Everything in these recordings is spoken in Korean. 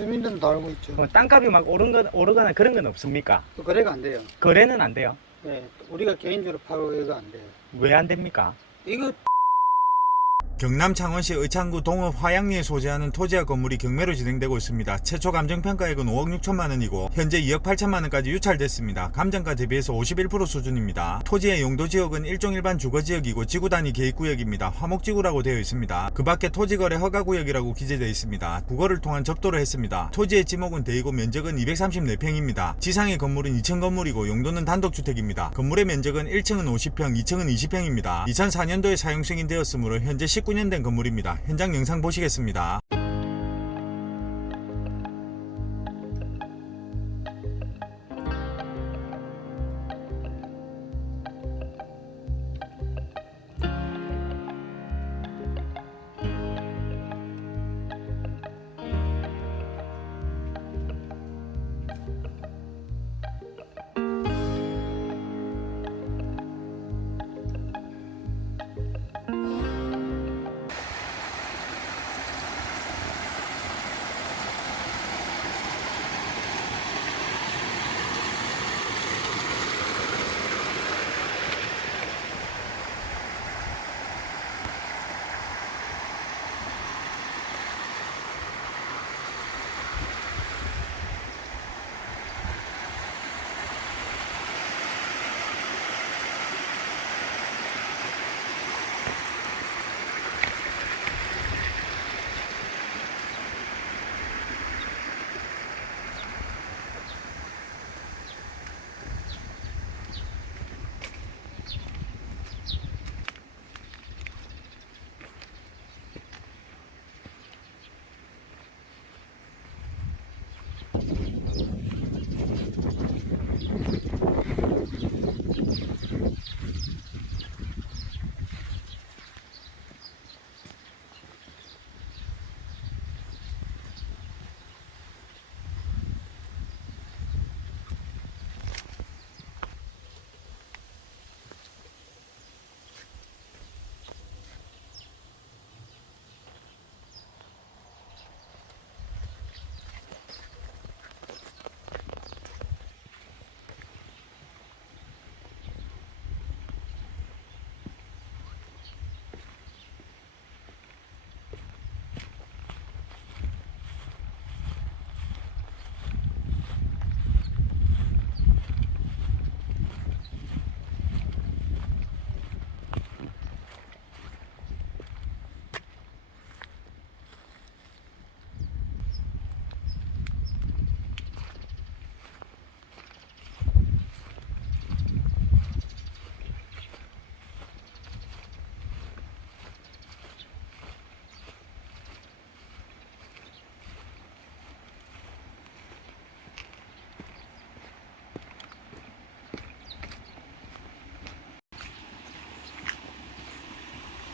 주민들은 다 알고 있죠. 땅값이 막 오르거나 그런 건 없습니까? 그 거래가 안 돼요. 거래는 안 돼요. 예, 우리가 개인적으로 파고 이거 안 돼요. 왜 안 됩니까? 이거 경남 창원시 의창구 동읍 화양리에 소재하는 토지와 건물이 경매로 진행되고 있습니다. 최초 감정평가액은 5억 6천만 원이고 현재 2억 8천만 원까지 유찰됐습니다. 감정가 대비해서 51% 수준입니다. 토지의 용도지역은 일종 일반 주거지역이고 지구단위 계획구역입니다. 화목지구라고 되어 있습니다. 그 밖에 토지거래 허가구역이라고 기재되어 있습니다. 국어를 통한 접도를 했습니다. 토지의 지목은 대이고 면적은 234평입니다. 지상의 건물은 2층 건물이고 용도는 단독주택입니다. 건물의 면적은 1층은 50평, 2층은 20평입니다. 2004년도에 사용 승인되었으므로 현재 19년 된 건물입니다. 현장 영상 보시겠습니다.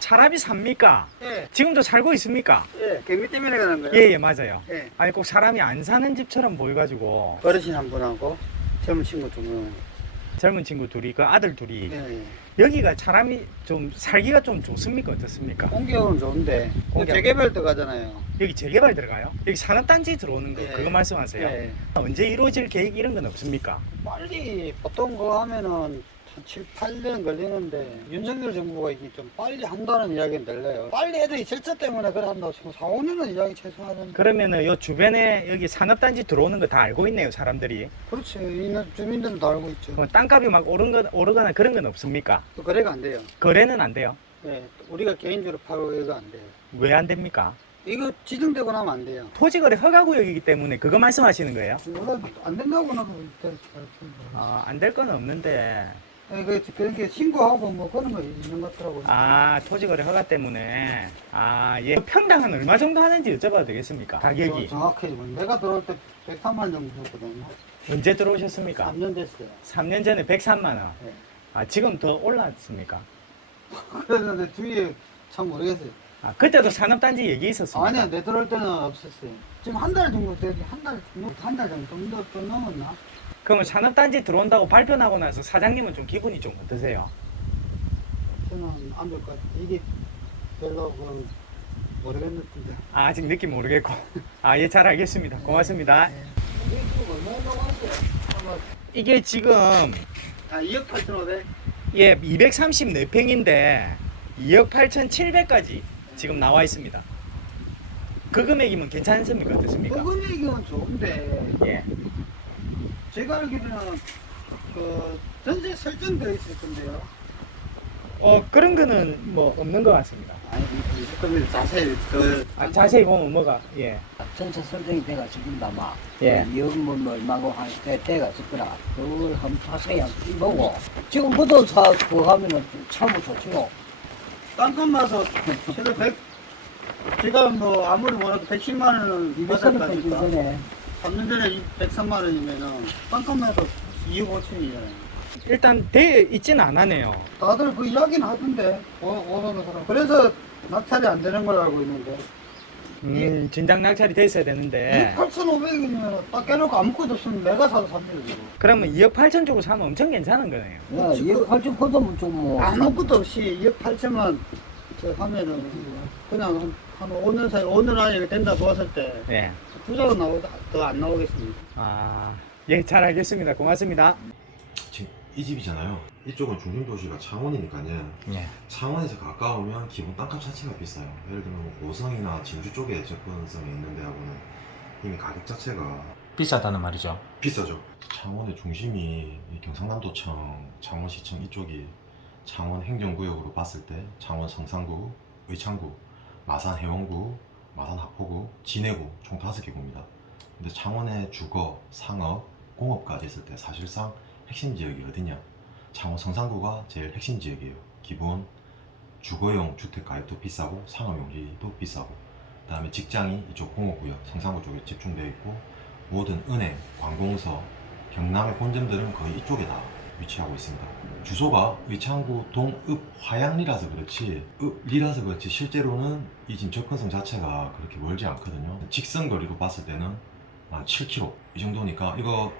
사람이 삽니까? 예, 지금도 살고 있습니까? 예, 개미 때문에 그런 거예요. 예, 맞아요. 예. 아니 꼭 사람이 안 사는 집처럼 보여가지고 어르신 한 분하고 젊은 친구 두 분. 젊은 친구 둘이 그 아들 둘이 예, 예. 여기가 사람이 좀 살기가 좀 좋습니까? 어떻습니까? 공기업은 좋은데 공기업. 재개발 들어가잖아요. 여기 재개발 들어가요? 여기 산업단지 들어오는 거 예. 그거 말씀하세요? 예. 언제 이루어질 계획 이런 건 없습니까? 빨리 보통 그거 하면은 한 7, 8년 걸리는데 윤석열 정부가 이게 좀 빨리 한다는 이야기는 들려요. 빨리 애들이 절차 때문에 그래 한다고 지금 4, 5년은 이야기 최소하는. 그러면은 요 주변에 여기 산업단지 들어오는 거 다 알고 있네요, 사람들이. 그렇지. 있는 주민들은 다 알고 있죠. 땅값이 막 오르거나 그런 건 없습니까? 그 거래가 안 돼요. 거래는 안 돼요. 예, 우리가 개인적으로 파고 이거 안 돼요. 왜 안 됩니까? 이거 지정되고 나면 안 돼요. 토지거래 허가구역이기 때문에 그거 말씀하시는 거예요? 뭐가 안 된다고 나도 안 될 건 없는데. 그렇게 신고하고 뭐 그런 거 있는 것 같더라고요. 토지거래 허가 때문에. 예. 평당은 얼마 정도 하는지 여쭤봐도 되겠습니까? 가격이. 정확히 뭐 내가 들어올 때 103만 정도 줬거든요. 언제 들어오셨습니까? 3년 됐어요. 3년 전에 103만 원. 네. 지금 더 올랐습니까? 그랬는데 뒤에 참 모르겠어요. 그때도 산업단지 얘기 있었습니까? 아니야, 내 들어올 때는 없었어요. 지금 한 달 정도 되지, 한 달 정도 좀 넘었나? 그러면 산업단지 들어온다고 발표 나고 나서 사장님은 좀 기분이 좀 어떠세요? 저는 안 될 것 같아요. 이게 별로 모르겠는데. 아직 느낌 모르겠고. 아, 예, 잘 알겠습니다. 고맙습니다. 이게 지금 아, 2억 8,500? 예, 234평인데 2억 8,700까지 지금 나와 있습니다. 그 금액이면 괜찮습니까? 어떻습니까? 금액은 좋은데, 예. 제가 알기로는 그 전세 설정되어 있을 건데요. 그런 거는 뭐 없는 것 같습니다. 아니, 조금 자세히 그 자세히 보면 뭐가, 예. 전체 설정이 돼가 지금도 아마 예. 이억문 얼마고 할 때가 있을 거라 그걸 한번 자세히 한번 보고 지금 부도 사고 하면은 참 좋죠. 땅값 마서 최대 100, 제가 뭐 아무리 뭐라도 110만 원은 200원 받았다니까. 전에 3년 전에 103만 원이면은 땅값 마서 2억 5천이잖아요. 일단 돼 있지는 않았네요. 다들 그 이야기는 하던데, 오는 사람. 그래서 낙찰이 안 되는 걸 알고 있는데. 진작 낙찰이 돼 있어야 되는데 8,500이면 딱 깨놓고 아무것도 없으면 내가 사서 삽니다, 지금. 그러면 2억 8천 주고 사면 엄청 괜찮은 거네요. 야, 2억 8천 포도면 좀뭐 아무것도 없이 2억 8천만 저 하면은 그냥 한 5년 사이, 5년 안에 된다 보았을 때 예. 부자가 더 안 나오겠습니다. 아, 예, 잘 알겠습니다. 고맙습니다. 지금 이 집이잖아요. 이쪽은 중심도시가 창원이니까요. 예. 창원에서 가까우면 기본 땅값 자체가 비싸요. 예를 들면 뭐 고성이나 진주 쪽에 접근성이 있는 데하고는 이미 가격 자체가 비싸다는 말이죠. 비싸죠. 창원의 중심이 이 경상남도청, 창원시청 이쪽이 창원 행정구역으로 봤을 때 창원 성산구, 의창구, 마산 해원구, 마산 하포구, 진해구 총 5개 구입니다. 근데 창원의 주거, 상업, 공업까지 했을 때 사실상 핵심 지역이 어디냐? 창원 성산구가 제일 핵심 지역이에요. 기본 주거용 주택 가격도 비싸고 상업용지도 비싸고, 그 다음에 직장이 이쪽 공업구역 성산구 쪽에 집중되어 있고, 모든 은행, 관공서, 경남의 본점들은 거의 이쪽에 다 위치하고 있습니다. 주소가 의창구 동읍 화양리라서 그렇지, 읍리라서 그렇지 실제로는 이 집 접근성 자체가 그렇게 멀지 않거든요. 직선 거리로 봤을 때는 한 7km 이 정도니까 이거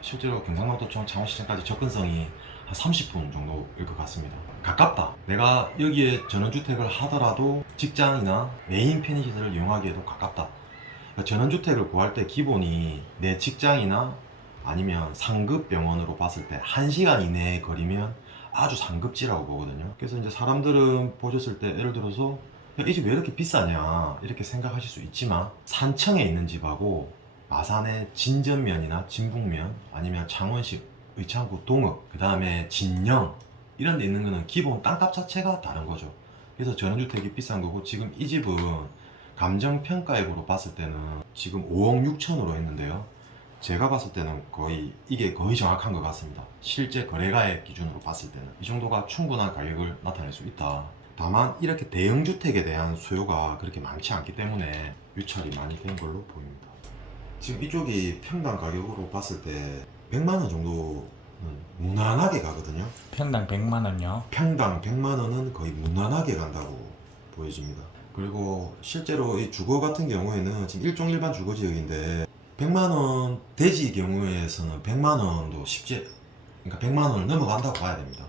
실제로 경상남도청 창원시청까지 접근성이 한 30분 정도일 것 같습니다. 가깝다. 내가 여기에 전원주택을 하더라도 직장이나 메인 편의시설을 이용하기에도 가깝다. 그러니까 전원주택을 구할 때 기본이 내 직장이나 아니면 상급 병원으로 봤을 때 1시간 이내의 거리면 아주 상급지라고 보거든요. 그래서 이제 사람들은 보셨을 때 예를 들어서 이 집 왜 이렇게 비싸냐 이렇게 생각하실 수 있지만, 산청에 있는 집하고 마산의 진전면이나 진북면, 아니면 창원시 의창구 동읍, 그 다음에 진영 이런 데 있는 거는 기본 땅값 자체가 다른 거죠. 그래서 전원주택이 비싼 거고, 지금 이 집은 감정평가액으로 봤을 때는 지금 5억 6천으로 했는데요. 제가 봤을 때는 이게 거의 정확한 것 같습니다. 실제 거래가액 기준으로 봤을 때는 이 정도가 충분한 가격을 나타낼 수 있다. 다만 이렇게 대형주택에 대한 수요가 그렇게 많지 않기 때문에 유찰이 많이 된 걸로 보입니다. 지금 이쪽이 평당 가격으로 봤을 때 100만원 정도는 무난하게 가거든요. 평당 100만 원요. 평당 100만원은 거의 무난하게 간다고 보여집니다. 그리고 실제로 이 주거 같은 경우에는 지금 일종 일반 주거지역인데 100만원 대지 경우에서는 100만원도 그러니까 100만원을 넘어간다고 봐야 됩니다.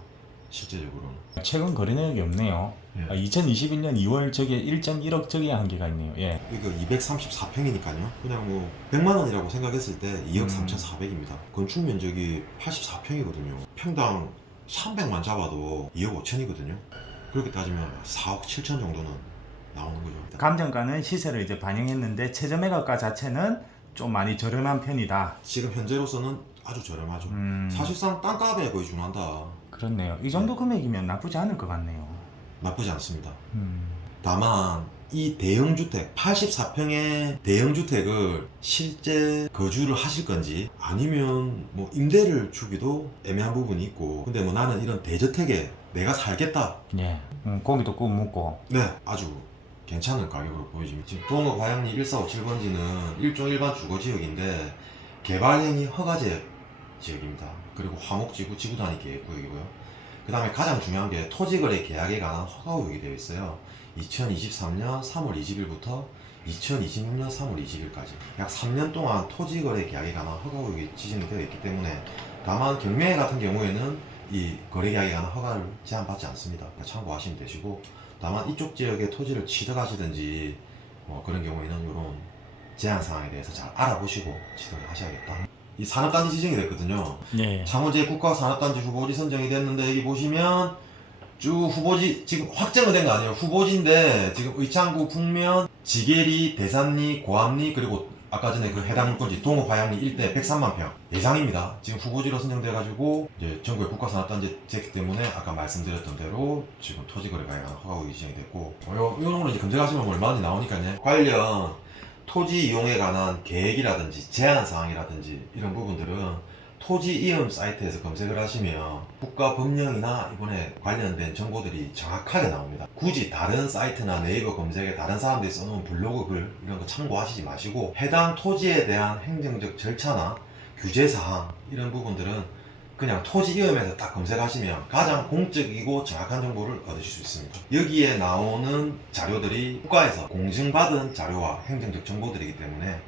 실제적으로는. 최근 거래 내역이 없네요. 예. 2021년 2월 저기에 1.1억 저기에 한 개가 있네요. 예. 이거 234평이니까요. 그냥 뭐 100만원이라고 생각했을 때 2억 3,400입니다. 건축 면적이 84평이거든요. 평당 300만 잡아도 2억 5천이거든요. 그렇게 따지면 4억 7천 정도는 나오는 거죠. 감정가는 시세를 이제 반영했는데 최저 매각가 자체는 좀 많이 저렴한 편이다. 지금 현재로서는 아주 저렴하죠. 사실상 땅값에 거의 준한다. 그렇네요. 이 정도 금액이면 나쁘지 않을 것 같네요. 나쁘지 않습니다. 다만 이 대형주택 84평의 대형주택을 실제 거주를 하실 건지 아니면 뭐 임대를 주기도 애매한 부분이 있고, 근데 뭐 나는 이런 대저택에 내가 살겠다, 예. 고기도 구워 먹고. 네, 아주 괜찮은 가격으로 보여집니다. 지금 동업 화양리 1457번지는 일종 일반 주거지역인데 개발행위 허가제 지역입니다. 그리고 화목지구 지구단위 계획구역이고요. 그 다음에 가장 중요한 게 토지거래 계약에 관한 허가구역이 되어 있어요. 2023년 3월 20일부터 2026년 3월 20일까지 약 3년 동안 토지거래 계약에 관한 허가구역이 지정이 되어 있기 때문에, 다만 경매 같은 경우에는 이 거래계약에 관한 허가를 제한받지 않습니다. 참고하시면 되시고, 다만 이쪽 지역에 토지를 취득하시든지 뭐 그런 경우에는 이런 제한 사항에 대해서 잘 알아보시고 취득을 하셔야겠다. 이 산업단지 지정이 됐거든요. 네. 창원제 국가산업단지 후보지 선정이 됐는데 여기 보시면 쭉 후보지 지금 확정은 된 거 아니에요. 후보지인데 지금 의창구 북면, 지계리, 대산리, 고암리 그리고 아까 전에 그 해당 물건지 동업 화양리 일대 103만 평 예상입니다. 지금 후보지로 선정돼 가지고 이제 전국의 국가산업단지 됐기 때문에 아까 말씀드렸던 대로 지금 토지거래가 허가구역이 지정이 됐고 이런 거는 이제 검색하시면 얼마든지 나오니까요. 관련 토지 이용에 관한 계획이라든지 제한 사항이라든지 이런 부분들은 토지 이음 사이트에서 검색을 하시면 국가법령이나 이번에 관련된 정보들이 정확하게 나옵니다. 굳이 다른 사이트나 네이버 검색에 다른 사람들이 써놓은 블로그 글 이런 거 참고하시지 마시고 해당 토지에 대한 행정적 절차나 규제 사항 이런 부분들은 그냥 토지 이음에서 딱 검색하시면 가장 공적이고 정확한 정보를 얻으실 수 있습니다. 여기에 나오는 자료들이 국가에서 공증받은 자료와 행정적 정보들이기 때문에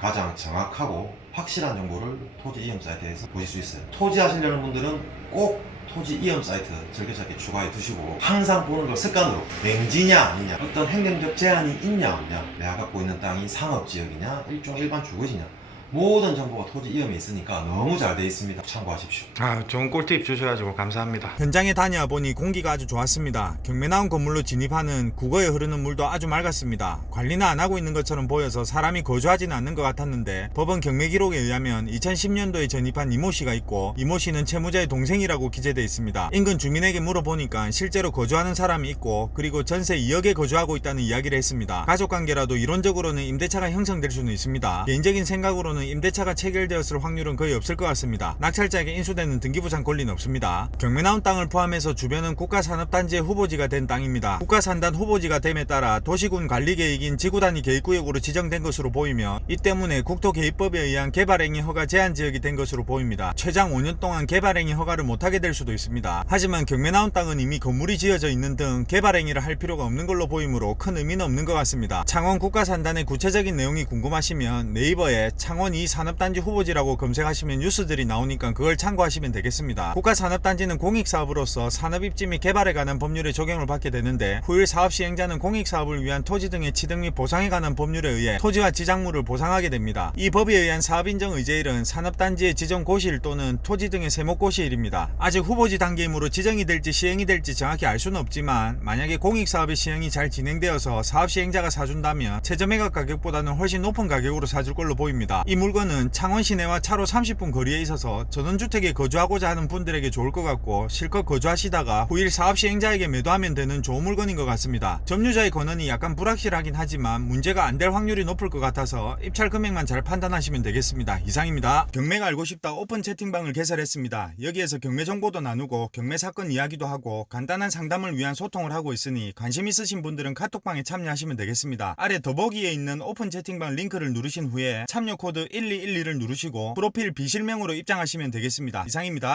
가장 정확하고 확실한 정보를 토지 이음 사이트에서 보실 수 있어요. 토지 하시려는 분들은 꼭 토지 이음 사이트 즐겨찾기 추가해 두시고 항상 보는 걸 습관으로 맹지냐 아니냐 어떤 행정적 제한이 있냐 없냐 내가 갖고 있는 땅이 상업지역이냐 일반 주거지냐 모든 정보가 토지 이음에 있으니까 너무 잘 돼 있습니다. 참고하십시오. 좋은 꿀팁 주셔가지고 감사합니다. 현장에 다녀와 보니 공기가 아주 좋았습니다. 경매 나온 건물로 진입하는 국어에 흐르는 물도 아주 맑았습니다. 관리는 안 하고 있는 것처럼 보여서 사람이 거주하지는 않는 것 같았는데 법원 경매 기록에 의하면 2010년도에 전입한 이모씨가 있고 이모씨는 채무자의 동생이라고 기재되어 있습니다. 인근 주민에게 물어보니까 실제로 거주하는 사람이 있고 그리고 전세 2억에 거주하고 있다는 이야기를 했습니다. 가족관계라도 이론적으로는 임대차가 형성될 수는 있습니다. 개인적인 생각으로는 임대차가 체결되었을 확률은 거의 없을 것 같습니다. 낙찰자에게 인수되는 등기부상 권리는 없습니다. 경매 나온 땅을 포함해서 주변은 국가산업단지의 후보지가 된 땅입니다. 국가산단 후보지가 됨에 따라 도시군 관리계획인 지구단위 계획구역으로 지정된 것으로 보이며 이 때문에 국토개입법에 의한 개발행위 허가 제한지역이 된 것으로 보입니다. 최장 5년 동안 개발행위 허가를 못하게 될 수도 있습니다. 하지만 경매 나온 땅은 이미 건물이 지어져 있는 등 개발행위를 할 필요가 없는 걸로 보이므로 큰 의미는 없는 것 같습니다. 창원 국가산단의 구체적인 내용이 궁금하시면 네이버에 창원 이 산업단지 후보지라고 검색하시면 뉴스들이 나오니까 그걸 참고하시면 되겠습니다. 국가산업단지는 공익사업으로서 산업입지 및 개발에 관한 법률에 적용을 받게 되는데 후일 사업 시행자는 공익사업을 위한 토지 등의 취득 및 보상에 관한 법률에 의해 토지와 지작물을 보상하게 됩니다. 이 법에 의한 사업인정 의제일은 산업단지의 지정 고시일 또는 토지 등의 세목 고시일입니다. 아직 후보지 단계이므로 지정이 될지 시행이 될지 정확히 알 수는 없지만 만약에 공익사업의 시행이 잘 진행되어서 사업 시행자가 사준다면 최저매각 가격보다는 훨씬 높은 가격으로 사줄 걸로 보입니다. 이 물건은 창원 시내와 차로 30분 거리에 있어서 전원주택에 거주하고자 하는 분들에게 좋을 것 같고 실컷 거주하시다가 후일 사업 시행자에게 매도하면 되는 좋은 물건인 것 같습니다. 점유자의 권한이 약간 불확실하긴 하지만 문제가 안 될 확률이 높을 것 같아서 입찰 금액만 잘 판단하시면 되겠습니다. 이상입니다. 경매가 알고 싶다 오픈 채팅방을 개설했습니다. 여기에서 경매 정보도 나누고 경매 사건 이야기도 하고 간단한 상담을 위한 소통을 하고 있으니 관심 있으신 분들은 카톡방에 참여하시면 되겠습니다. 아래 더보기에 있는 오픈 채팅방 링크를 누르신 후에 참여 코드 1212를 누르시고 프로필 비실명으로 입장하시면 되겠습니다. 이상입니다.